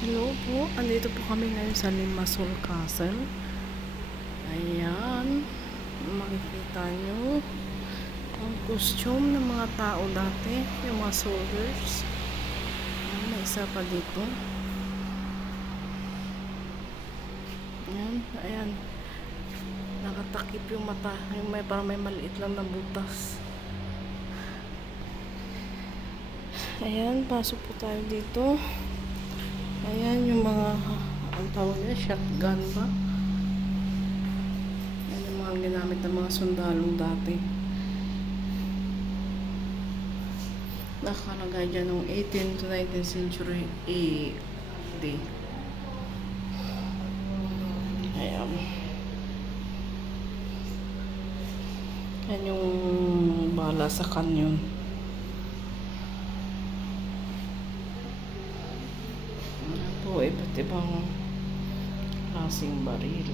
Hello po, andito po kami ngayon sa Limassol Castle. Ayan, makikita nyo ang costume ng mga tao dati, yung mga soldiers. Ayan, may isa pa dito. Ayan, ayan, nakatakip yung mata, yung parang may maliit lang na butas. Ayan, pasok po tayo dito. Ayan yung mga, ang tawag niya, shotgun ba? Ayan yung mga ginamit ng mga sundalo dati. Nakalagay dyan ng 18th to 19th century AD. Ayan. Ayan yung bala sa kanyon. Po, iba't ibang klaseng baril.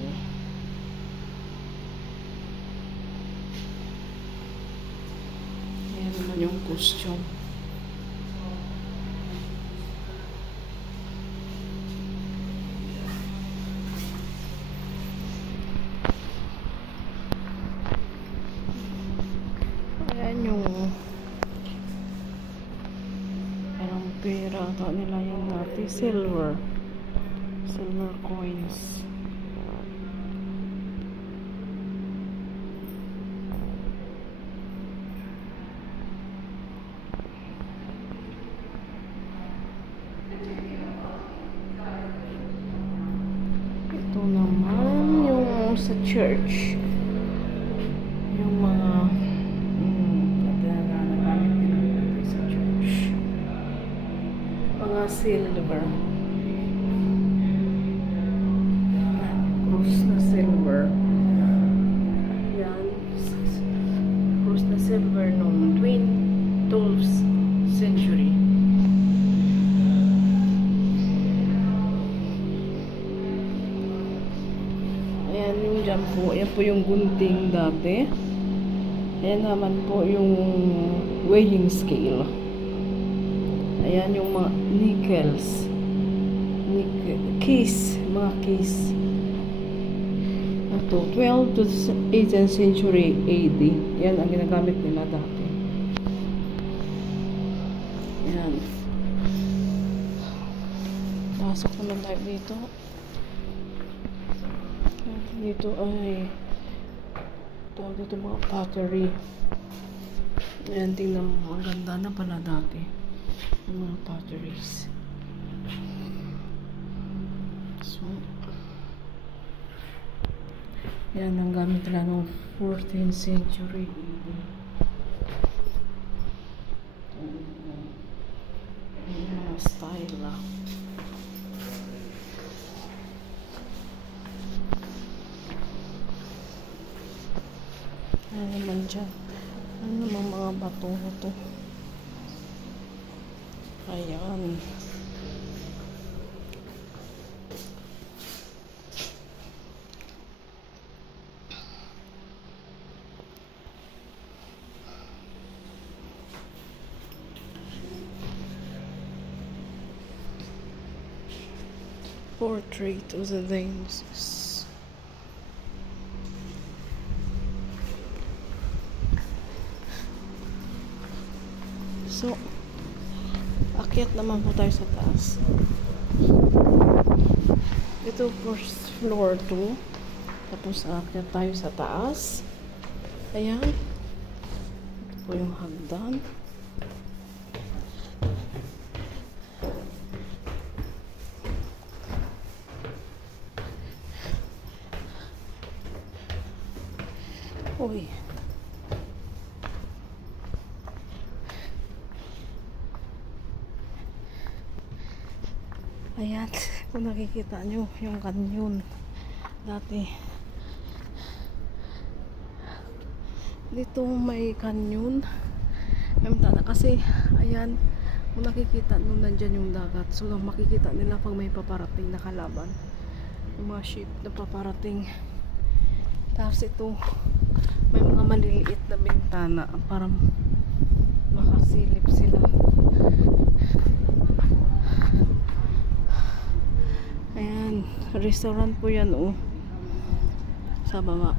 Ayan naman yung costume. Ayan yung parang pera ata nila yung dati. Silver coins. Ito naman yung sa church, yung mga nagamit nila sa church, mga silver, cross na silver. Yan, cross na silver noong 12th century. Ayan yung dyan po. Ayan po yung gunting dati. Ayan naman po yung weighing scale. Ayan yung mga nickels. Keys. Mga keys. Ito, 12th to 18th century AD. Yan ang ginagamit nila dati. Ayan. Pasok naman tayo dito. Dito ay tawag dito mga pottery. Ayan, tingnan mo, ang ganda na pala dati yung mga potteries. So yan ang gamit nila noong 14th century. Yung mga style lang. Ano naman dyan? Ano naman mga bato ito? Ayan. Portrait of the Dionysus. So, akyat naman po tayo sa taas. Ito first floor 2. Tapos akyat tayo sa taas. Ayan. Ito po yung hagdan. Uy. Ayan, kung nakikita nyo yung kanyon dati. Dito may kanyon. May kasi, ayan, kung nakikita nung nandyan yung dagat. So, makikita nila pag may paparating na kalaban. Yung mga ship na paparating. Tapos ito, may mga maliliit na bintana para makasilip sila. restaurant po yan, oh. Sa baba.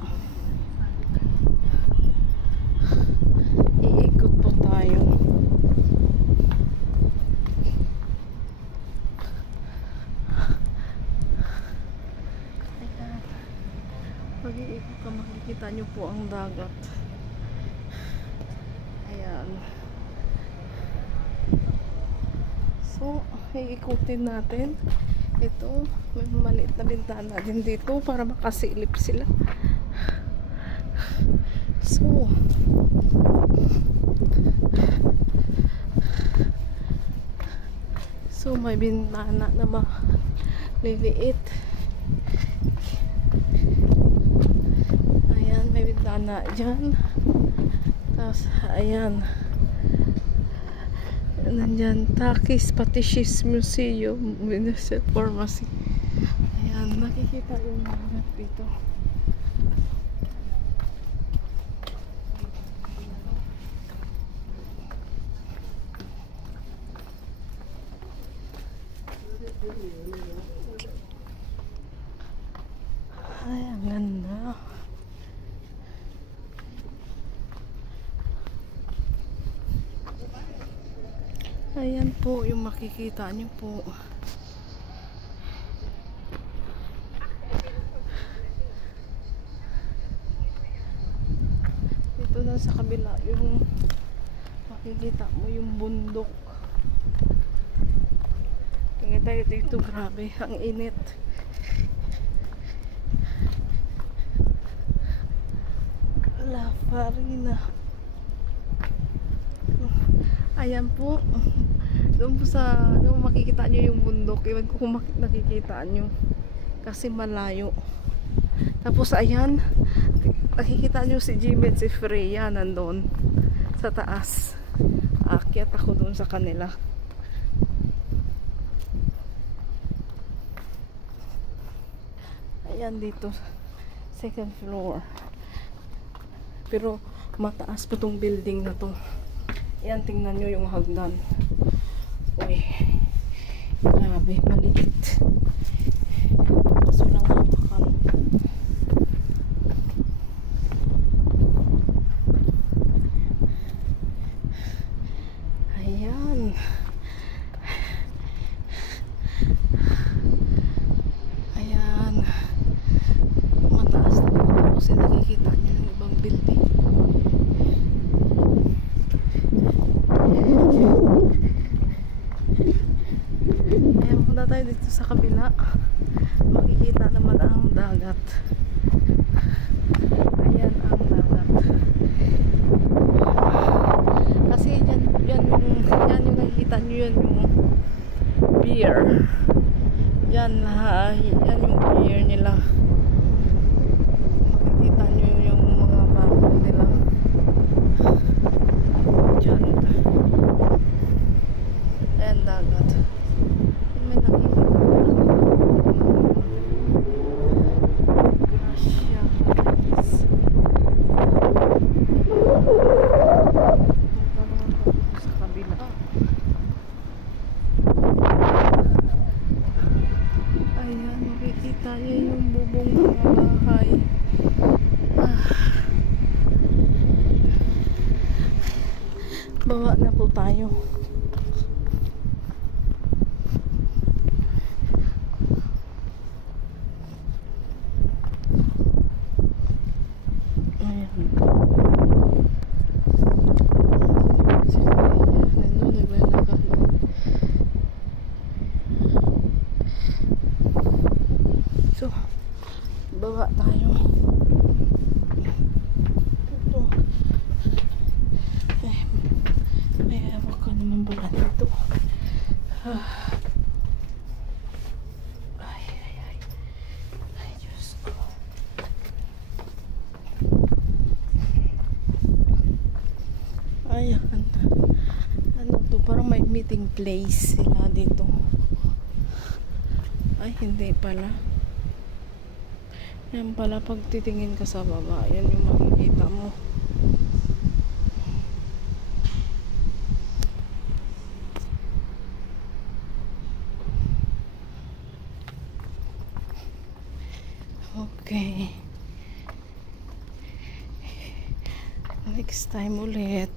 Iikot po tayo. Pag iikot ka, makikita nyo po ang dagat. Ayan. So, iikutin natin. Ito, may maliit na bintana din dito para makasilip sila. So may bintana na maliliit. Ayan, may bintana dyan. Tapos, ayan. Nandyan, Takis Patishis Museum, Minister Pharmacy. Ayan, nakikita yung dagat dito. Ay, ang ganda. Ayan po yung makikita nyo po. Dito na sa kabila yung makikita mo yung bundok. Kaya tayo dito, grabe, ang init. La Farina. Ayan po. Doon po sa, doon makikita nyo yung bundok. Iwan ko kung nakikita nyo. Kasi malayo. Tapos ayan, nakikita nyo si Jimmy at si Freya nandun sa taas. Aakyat ako doon sa kanila. Ayan dito. Second floor. Pero mataas po tong building na to. Ayan, tingnan nyo yung hagdan. Uy, grabe, maliit. Kaso lang hawakan. Ayan. Ayan. Mataas na po. Kasi nakikita nyo yung ibang building. Ayan, punta tayo dito sa kabila. Makikita naman ang dagat. Ayan ang dagat. Kasi yan yung nakikita nyo, yan yung pier. Yan yung pier nila. Makikita nyo yung mga barko nila. Diyan. Ayan dagat. May nakikita ko Russia. Sa kabila. Ayan, makikita niyo yung bubong ng mga bahay. Baba na po tayo. So, baba tayo. Ito. May ewan ka naman pala dito. Ay, ay, ay. Ay, Diyos ko. Ayan. Ano to? Parang may meeting place sila dito. Ay, hindi pala. Yan pala, pag titingin ka sa baba, yan yung makikita mo. Okay. Next time ulit.